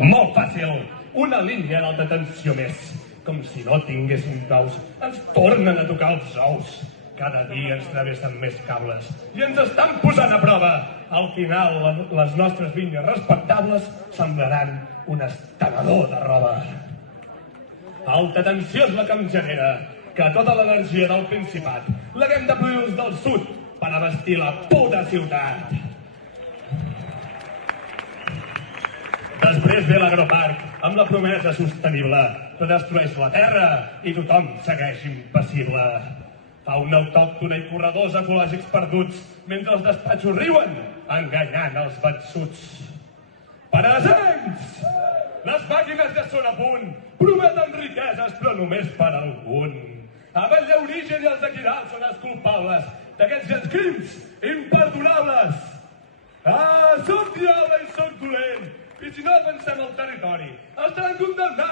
Molt fàcil, una línia d'alta tensió més. Com si no tinguéssim daus, ens tornen a tocar els ous. Cada dia ens travessen més cables i ens estan posant a prova. Al final, les nostres vinyes respectables semblaran un estenedor de roba. Alta tensió és la que em genera que tota l'energia del Principat l'haguem de produir els del sud per abastir la puta ciutat. Després ve l'agroparc, amb la promesa sostenible, que destrueix la terra i tothom segueix impassible. Fauna autòctona i corredors ecològics perduts, mentre els despatxos riuen, enganyant els vençuts. Peresencs! Les màquines ja són a punt, prometen riqueses, però només per a algun. Abella Origen i els d'aquí dalt són els culpables d'aquests grans crims imperdonables. Soc diable i soc dolent. I si no defensem el territori, estaran condemnats